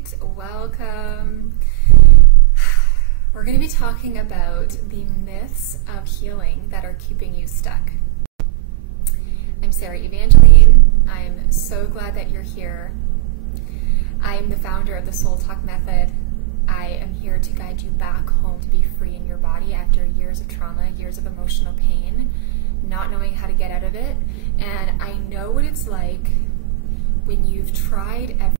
right, welcome. We're going to be talking about the myths of healing that are keeping you stuck. I'm Sarah Evangeline. I'm so glad that you're here. I am the founder of the Soul Talk Method. I am here to guide you back home to be free in your body after years of trauma, years of emotional pain, not knowing how to get out of it. And I know what it's like when you've tried everything.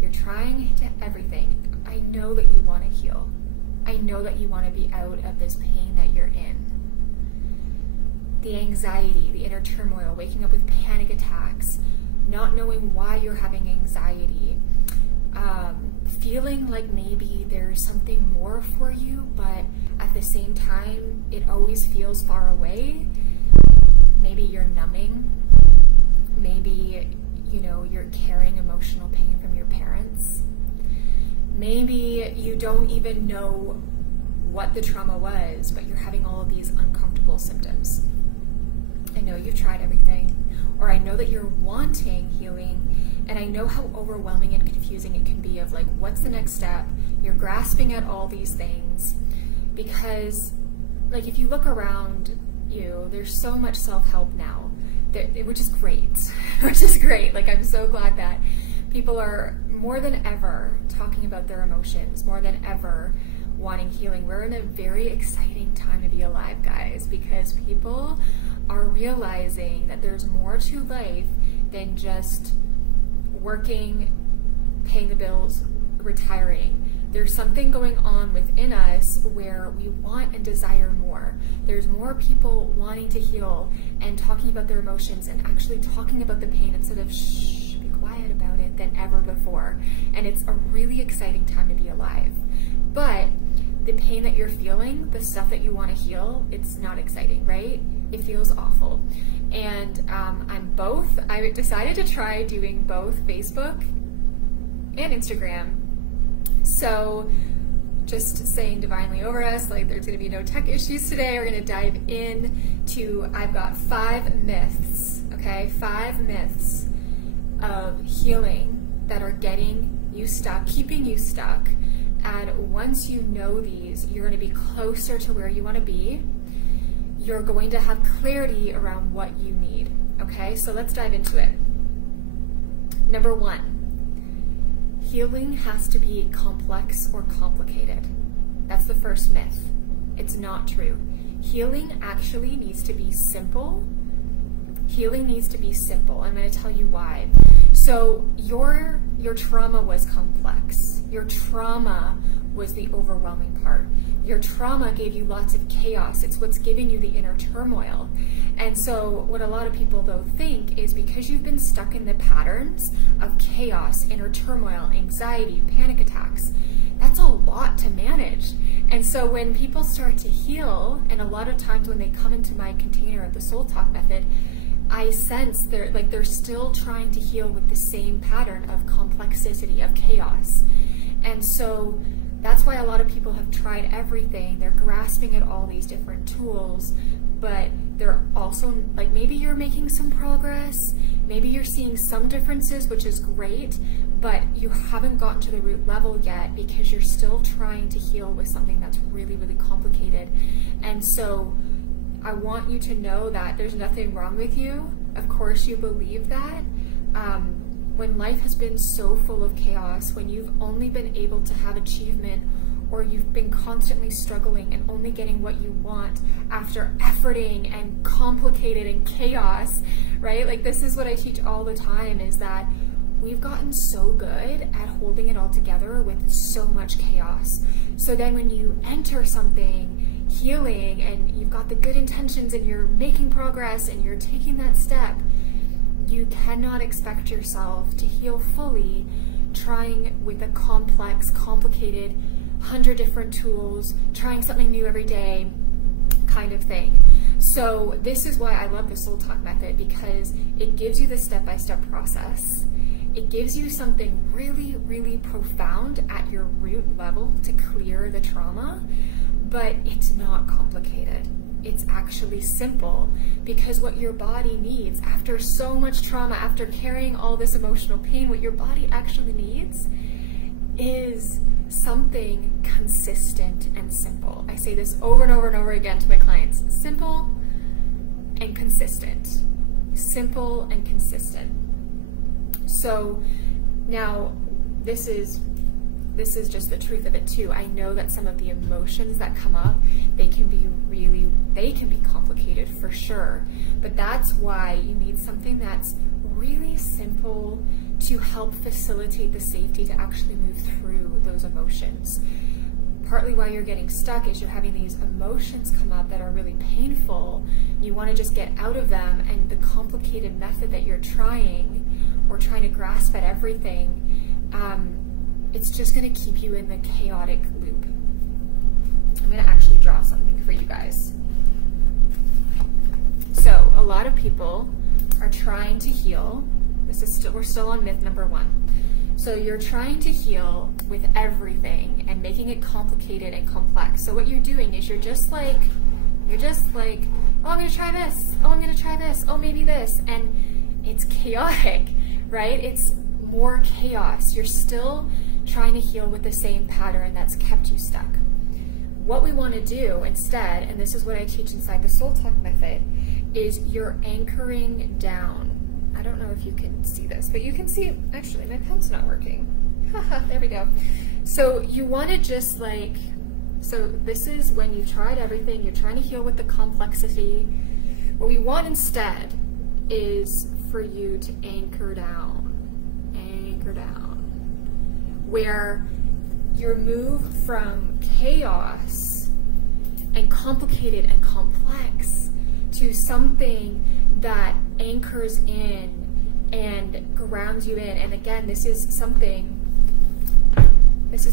You're trying everything. I know that you want to heal. I know that you want to be out of this pain that you're in. The anxiety, the inner turmoil, waking up with panic attacks, not knowing why you're having anxiety, feeling like maybe there's something more for you, but at the same time, it always feels far away. Maybe you're numbing. Maybe, you're carrying emotional pain from your parents. Maybe you don't even know what the trauma was, but you're having all of these uncomfortable symptoms. I know you've tried everything, or I know that you're wanting healing, and I know how overwhelming and confusing it can be of like, what's the next step? You're grasping at all these things because, like, if you look around you, there's so much self-help now, which is great, Like, I'm so glad that people are more than ever talking about their emotions, more than ever wanting healing. We're in a very exciting time to be alive, guys, because people are realizing that there's more to life than just working, paying the bills, retiring. There's something going on within us where we want and desire more. There's more people wanting to heal and talking about their emotions and actually talking about the pain instead of shh, be quiet about it, than ever before. And it's a really exciting time to be alive. But the pain that you're feeling, the stuff that you want to heal, it's not exciting, right? It feels awful. And I decided to try doing both Facebook and Instagram. So just saying divinely over us, like, there's going to be no tech issues today. We're going to dive into, I've got 5 myths, okay? 5 myths of healing that are getting you stuck, keeping you stuck. And once you know these, you're going to be closer to where you want to be. You're going to have clarity around what you need, okay? So let's dive into it. Number 1. Healing has to be complex or complicated. That's the first myth. It's not true. Healing actually needs to be simple. Healing needs to be simple. I'm going to tell you why. So your trauma was complex. Your trauma was the overwhelming part. Your trauma gave you lots of chaos. It's what's giving you the inner turmoil. And so what a lot of people, though, think is because you've been stuck in the patterns of chaos, inner turmoil, anxiety, panic attacks, that's a lot to manage. And so when people start to heal, and a lot of times when they come into my container of the Soul Talk Method, I sense they're still trying to heal with the same pattern of complexity, of chaos. And so that's why a lot of people have tried everything. They're grasping at all these different tools, but they're also, like, maybe you're making some progress, maybe you're seeing some differences, which is great, but you haven't gotten to the root level yet because you're still trying to heal with something that's really, really complicated. And so I want you to know that there's nothing wrong with you. Of course you believe that. When life has been so full of chaos, when you've only been able to have achievement, or you've been constantly struggling and only getting what you want after efforting and complicated and chaos, right? Like, this is what I teach all the time, is that we've gotten so good at holding it all together with so much chaos. So then when you enter something healing and you've got the good intentions and you're making progress and you're taking that step, you cannot expect yourself to heal fully trying with a complex, complicated, 100 different tools, trying something new every day kind of thing. So this is why I love the Soul Talk Method, because it gives you the step-by-step process. It gives you something really, really profound at your root level to clear the trauma, but it's not complicated. it's actually simple, because what your body needs after so much trauma, after carrying all this emotional pain, what your body actually needs is something consistent and simple. I say this over and over and over again to my clients: simple and consistent. Simple and consistent. So now this is just the truth of it too. I know that some of the emotions that come up, they can be complicated for sure, but that's why you need something that's really simple to help facilitate the safety to actually move through those emotions. Partly why you're getting stuck is you're having these emotions come up that are really painful. You want to just get out of them, and the complicated method that you're trying to grasp at everything, it's just going to keep you in the chaotic loop. I'm going to actually draw something for you guys. So a lot of people are trying to heal. We're still on myth number 1. So you're trying to heal with everything and making it complicated and complex. So what you're doing is you're just like, oh, I'm going to try this. Oh, I'm going to try this. Oh, maybe this. And it's chaotic, right? It's more chaos. You're still trying to heal with the same pattern that's kept you stuck. What we want to do instead, and this is what I teach inside the Soul Talk method, is you're anchoring down. I don't know if you can see this, but you can see, actually, my pen's not working. Haha, there we go. So you want to just like, so this is when you've tried everything, you're trying to heal with the complexity. What we want instead is for you to anchor down, where you move from chaos and complicated and complex to something that anchors in and grounds you in. And again, this is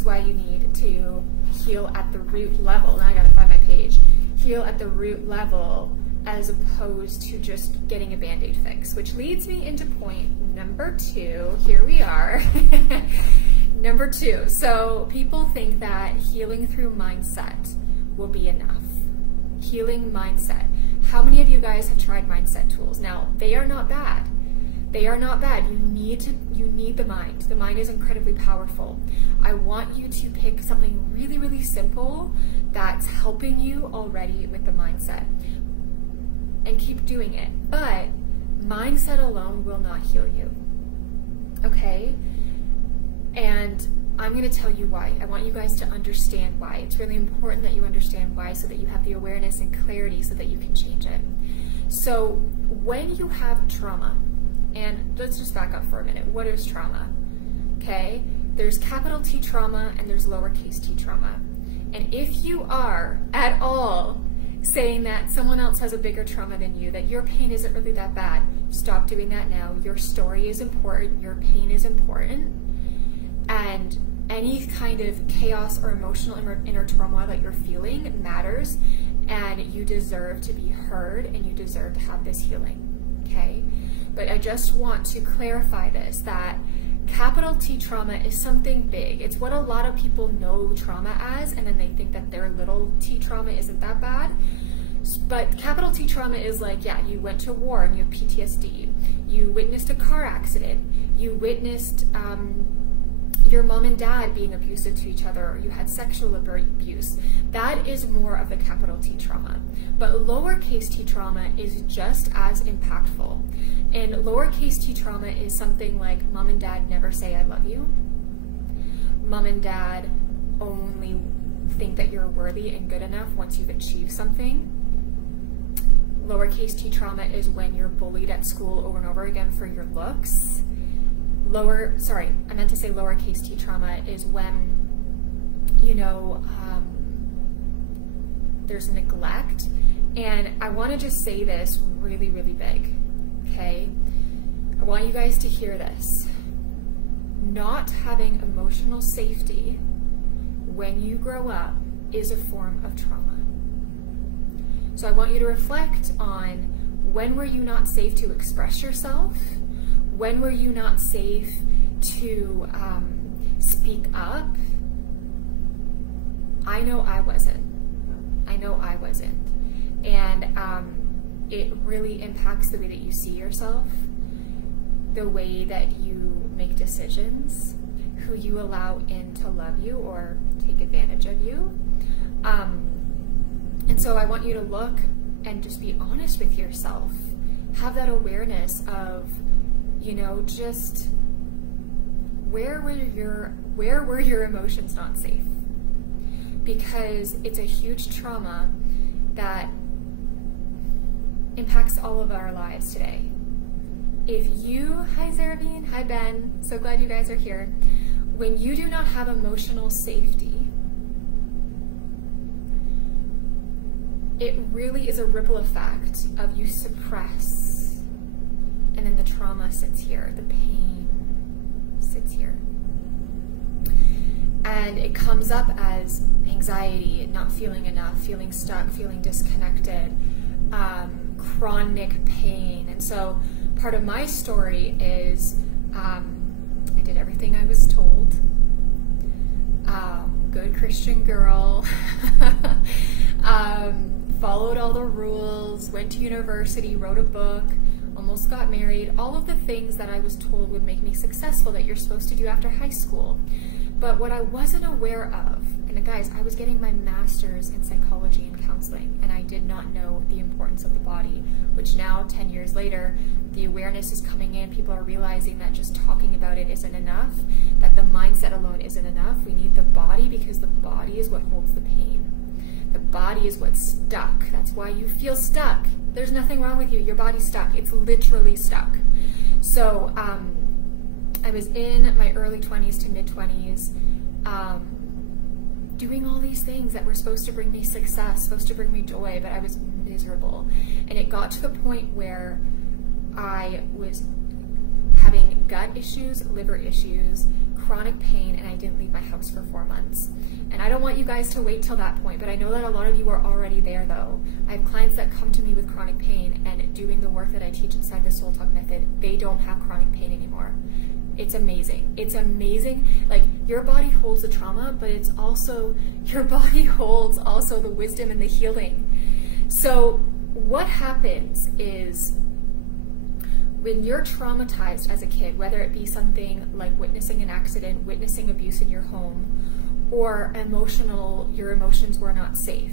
why you need to heal at the root level. Now I gotta find my page. Heal at the root level as opposed to just getting a Band-Aid fix, which leads me into point number 2. Here we are. Number 2. So people think that healing through mindset will be enough. Healing mindset. How many of you guys have tried mindset tools? Now, they are not bad. They are not bad. You need the mind. The mind is incredibly powerful. I want you to pick something really, really simple that's helping you already with the mindset, and keep doing it. But mindset alone will not heal you. Okay? And I'm going to tell you why. I want you guys to understand why. It's really important that you understand why, so that you have the awareness and clarity so that you can change it. So when you have trauma, and let's just back up for a minute. What is trauma? Okay? There's capital T trauma and there's lowercase t trauma. And if you are at all saying that someone else has a bigger trauma than you, that your pain isn't really that bad, stop doing that now. Your story is important. Your pain is important. And any kind of chaos or emotional inner turmoil that you're feeling matters, and you deserve to be heard, and you deserve to have this healing, okay? But I just want to clarify this, that capital T trauma is something big. It's what a lot of people know trauma as, and then they think that their little t trauma isn't that bad. But capital T trauma is like, yeah, you went to war and you have PTSD. You witnessed a car accident. You witnessed your mom and dad being abusive to each other, or you had sexual abuse. That is more of the capital T trauma. But lowercase t trauma is just as impactful. And lowercase t trauma is something like mom and dad never say I love you. Mom and dad only think that you're worthy and good enough once you've achieved something. Lowercase t trauma is when you're bullied at school over and over again for your looks. I meant to say lowercase t trauma is when, you know, there's neglect. And I want to just say this really, really big, okay? I want you guys to hear this. Not having emotional safety when you grow up is a form of trauma. So I want you to reflect on, when were you not safe to express yourself? When were you not safe to speak up? I know I wasn't. And it really impacts the way that you see yourself, the way that you make decisions, who you allow in to love you or take advantage of you. And so I want you to look and just be honest with yourself. Have that awareness of, you know, just where were your emotions not safe? Because it's a huge trauma that impacts all of our lives today. If you, hi Zaravine, hi Ben, so glad you guys are here. When you do not have emotional safety, it really is a ripple effect of you suppress, and then the trauma sits here, the pain sits here. And it comes up as anxiety, not feeling enough, feeling stuck, feeling disconnected, chronic pain. And so part of my story is I did everything I was told. Good Christian girl. Followed all the rules, went to university, wrote a book, almost got married, all of the things that I was told would make me successful that you're supposed to do after high school. But what I wasn't aware of, and guys, I was getting my master's in psychology and counseling, and I did not know the importance of the body, which now, 10 years later, the awareness is coming in. People are realizing that just talking about it isn't enough, that the mindset alone isn't enough. We need the body because the body is what holds the pain. The body is what's stuck. That's why you feel stuck. There's nothing wrong with you. Your body's stuck. It's literally stuck. So I was in my early 20s to mid 20s doing all these things that were supposed to bring me success, supposed to bring me joy, but I was miserable. And it got to the point where I was having gut issues, liver issues, chronic pain, and I didn't leave my house for 4 months. And I don't want you guys to wait till that point, but I know that a lot of you are already there though. I have clients that come to me with chronic pain, and doing the work that I teach inside the Soul Talk method, they don't have chronic pain anymore. It's amazing. It's amazing. Like, your body holds the trauma, but it's also, your body holds also the wisdom and the healing. So what happens is, when you're traumatized as a kid, whether it be something like witnessing an accident, witnessing abuse in your home, or your emotions were not safe,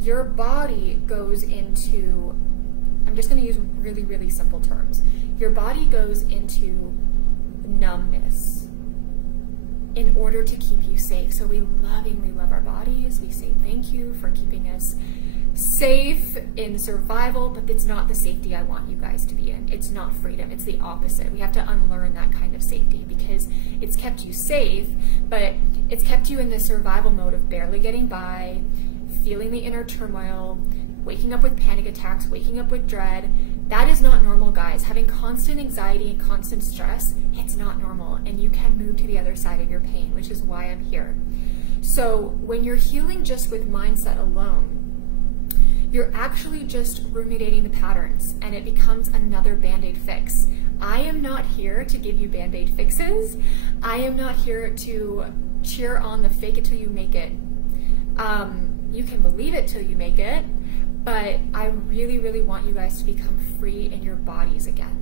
your body goes into, I'm just going to use really, really simple terms. Your body goes into numbness in order to keep you safe. So we lovingly love our bodies. We say thank you for keeping us safe in survival, but it's not the safety I want you guys to be in. It's not freedom. It's the opposite. We have to unlearn that kind of safety, because it's kept you safe, but it's kept you in the survival mode of barely getting by, feeling the inner turmoil, waking up with panic attacks, waking up with dread. That is not normal, guys. Having constant anxiety and constant stress, it's not normal, and you can move to the other side of your pain, which is why I'm here. So when you're healing just with mindset alone, you're actually just ruminating the patterns, and it becomes another Band-Aid fix. I am not here to give you Band-Aid fixes. I am not here to cheer on the fake it till you make it. You can believe it till you make it, but I really, really want you guys to become free in your bodies again.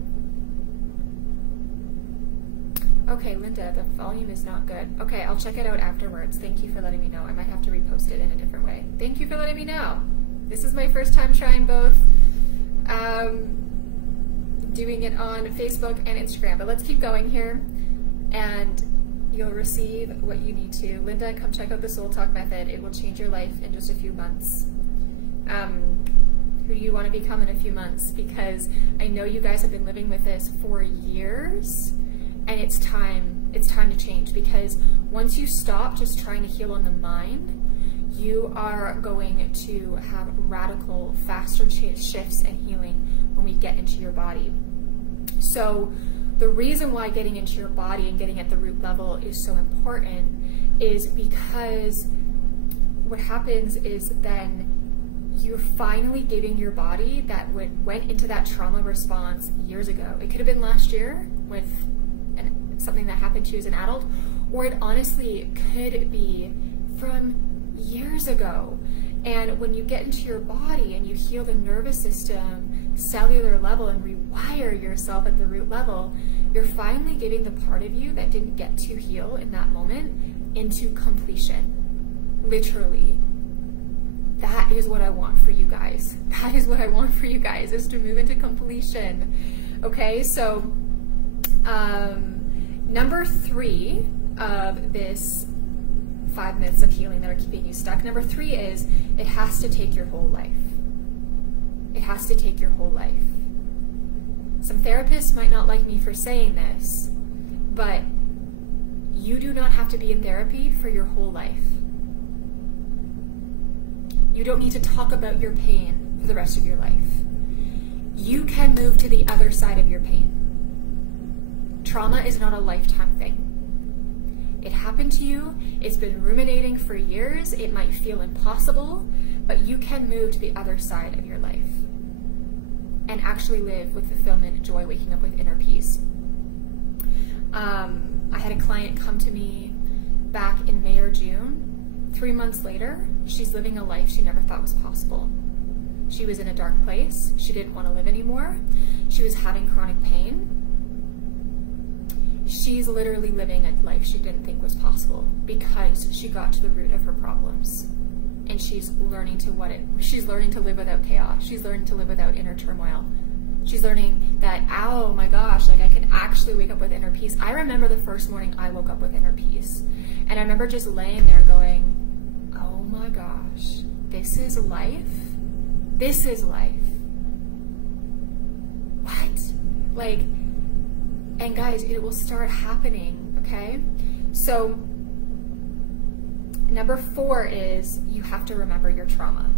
Okay, Linda, the volume is not good. Okay, I'll check it out afterwards. Thank you for letting me know. I might have to repost it in a different way. Thank you for letting me know. This is my first time trying both, doing it on Facebook and Instagram, but let's keep going here, and you'll receive what you need to. Linda, come check out the Soul Talk method. It will change your life in just a few months. Who do you want to become in a few months? Because I know you guys have been living with this for years, and it's time to change, because once you stop just trying to heal on the mind, you are going to have radical, faster shifts and healing when we get into your body. So the reason why getting into your body and getting at the root level is so important is because what happens is then you're finally giving your body that went into that trauma response years ago. It could have been last year with something that happened to you as an adult, or it honestly could be from years ago. And when you get into your body and you heal the nervous system, cellular level, and rewire yourself at the root level, you're finally giving the part of you that didn't get to heal in that moment into completion. Literally. That is what I want for you guys. That is what I want for you guys, is to move into completion. Okay, so number 3 of this 5 myths of healing that are keeping you stuck. Number 3 is it has to take your whole life. It has to take your whole life. Some therapists might not like me for saying this, but you do not have to be in therapy for your whole life. You don't need to talk about your pain for the rest of your life. You can move to the other side of your pain. Trauma is not a lifetime thing. It happened to you, it's been ruminating for years, it might feel impossible, but you can move to the other side of your life and actually live with fulfillment, joy, waking up with inner peace. I had a client come to me back in May or June. 3 months later, she's living a life she never thought was possible. She was in a dark place. She didn't want to live anymore. She was having chronic pain. She's literally living a life she didn't think was possible because she got to the root of her problems. And she's learning to live without chaos. She's learning to live without inner turmoil. She's learning that, oh my gosh, like I can actually wake up with inner peace. I remember the first morning I woke up with inner peace. And I remember just laying there going, oh my gosh, this is life? This is life. What? Like, and guys, it will start happening, okay? So, number 4 is you have to remember your trauma.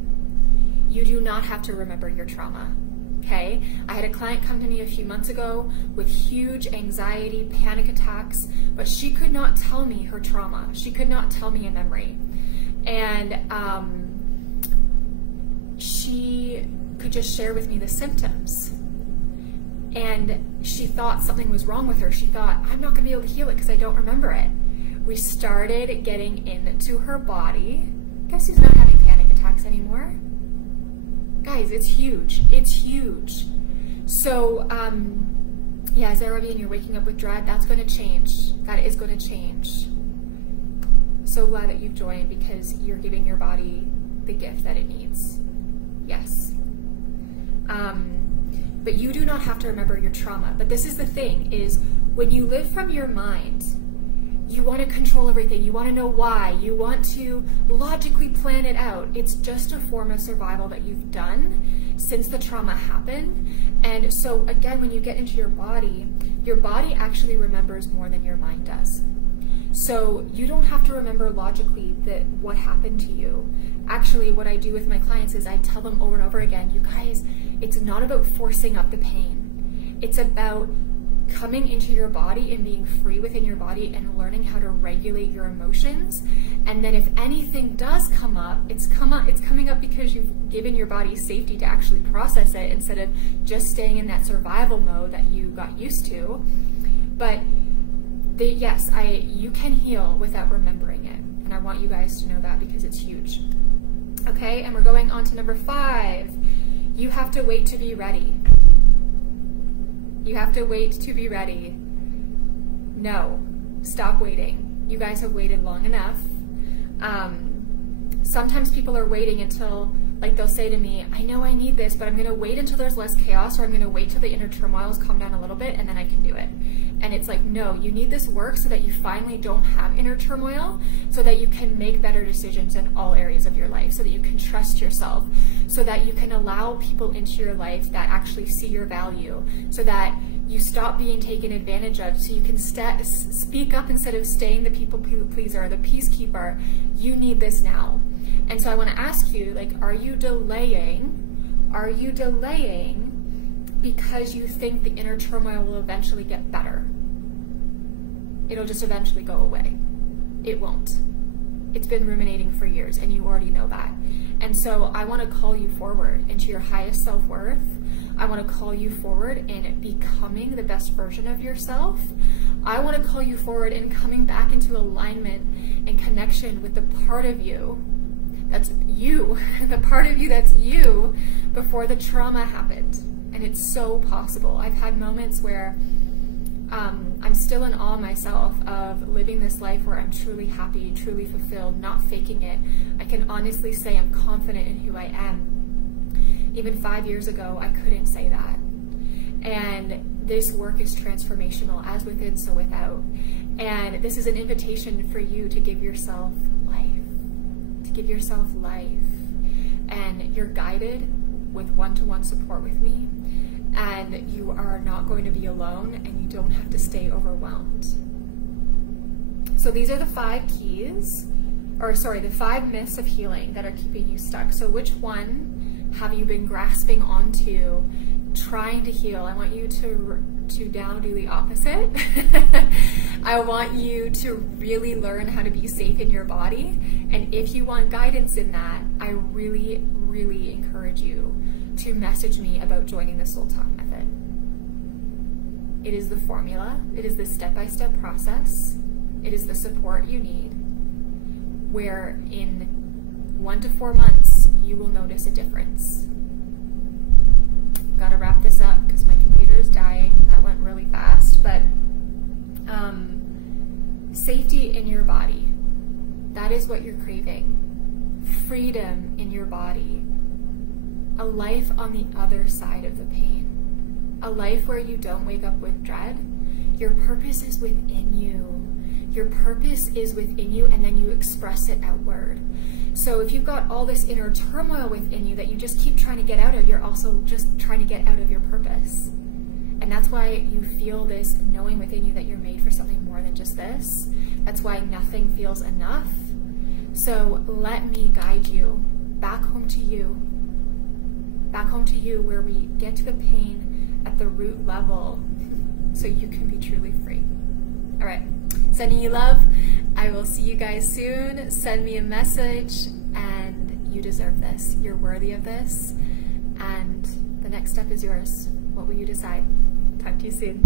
You do not have to remember your trauma, okay? I had a client come to me a few months ago with huge anxiety, panic attacks, but she could not tell me her trauma. She could not tell me a memory. And she could just share with me the symptoms. And she thought something was wrong with her. She thought, I'm not gonna be able to heal it because I don't remember it. We started getting into her body. Guess who's not having panic attacks anymore? Guys, it's huge. It's huge. So, yeah, Zarabi, and you're waking up with dread, that's going to change. That is going to change. So glad that you've joined because you're giving your body the gift that it needs. Yes. But you do not have to remember your trauma. But this is the thing, is when you live from your mind, you want to control everything. You want to know why. You want to logically plan it out. It's just a form of survival that you've done since the trauma happened. And so again, when you get into your body actually remembers more than your mind does. So you don't have to remember logically that what happened to you. Actually, what I do with my clients is I tell them over and over again, you guys, it's not about forcing up the pain. It's about coming into your body and being free within your body and learning how to regulate your emotions. And then if anything does come up, it's coming up because you've given your body safety to actually process it instead of just staying in that survival mode that you got used to. But yes, you can heal without remembering it. And I want you guys to know that because it's huge. Okay, and we're going on to number 5. You have to wait to be ready. You have to wait to be ready. No, stop waiting. You guys have waited long enough. Sometimes people are waiting until, like they'll say to me, I know I need this, but I'm gonna wait until there's less chaos, or I'm gonna wait till the inner turmoils calm down a little bit and then I can do it. And it's like, no, you need this work so that you finally don't have inner turmoil, so that you can make better decisions in all areas of your life, so that you can trust yourself, so that you can allow people into your life that actually see your value, so that you stop being taken advantage of, so you can speak up instead of staying the people pleaser or the peacekeeper. You need this now. And so I want to ask you, like, are you delaying? Are you delaying because you think the inner turmoil will eventually get better? It'll just eventually go away. It won't. It's been ruminating for years, and you already know that. And so I want to call you forward into your highest self-worth. I want to call you forward in becoming the best version of yourself. I want to call you forward in coming back into alignment and connection with the part of you That's you, the part of you that's you before the trauma happened. And it's so possible. I've had moments where I'm still in awe of myself of living this life where I'm truly happy, truly fulfilled, not faking it. I can honestly say I'm confident in who I am. Even 5 years ago, I couldn't say that. And this work is transformational, as within, so without. And this is an invitation for you to give yourself life, to give yourself life. And you're guided with one-to-one support with me. And you are not going to be alone, and you don't have to stay overwhelmed. So these are the 5 keys, or sorry, the 5 myths of healing that are keeping you stuck. So which one have you been grasping onto, trying to heal? I want you to now do the opposite. I want you to really learn how to be safe in your body. And if you want guidance in that, I really, really encourage you to message me about joining the Soul Talk Method. It is the formula. It is the step-by-step process. It is the support you need, where in 1 to 4 months, you will notice a difference. Gotta wrap this up because my computer is dying. That went really fast, but safety in your body. That is what you're craving. Freedom in your body. A life on the other side of the pain. A life where you don't wake up with dread. Your purpose is within you. Your purpose is within you, and then you express it outward. So if you've got all this inner turmoil within you that you just keep trying to get out of, you're also just trying to get out of your purpose. And that's why you feel this knowing within you that you're made for something more than just this. That's why nothing feels enough. So let me guide you back home to you. Back home to you, where we get to the pain at the root level so you can be truly free. All right, sending you love. I will see you guys soon. Send me a message, and you deserve this. You're worthy of this, and the next step is yours. What will you decide? Talk to you soon.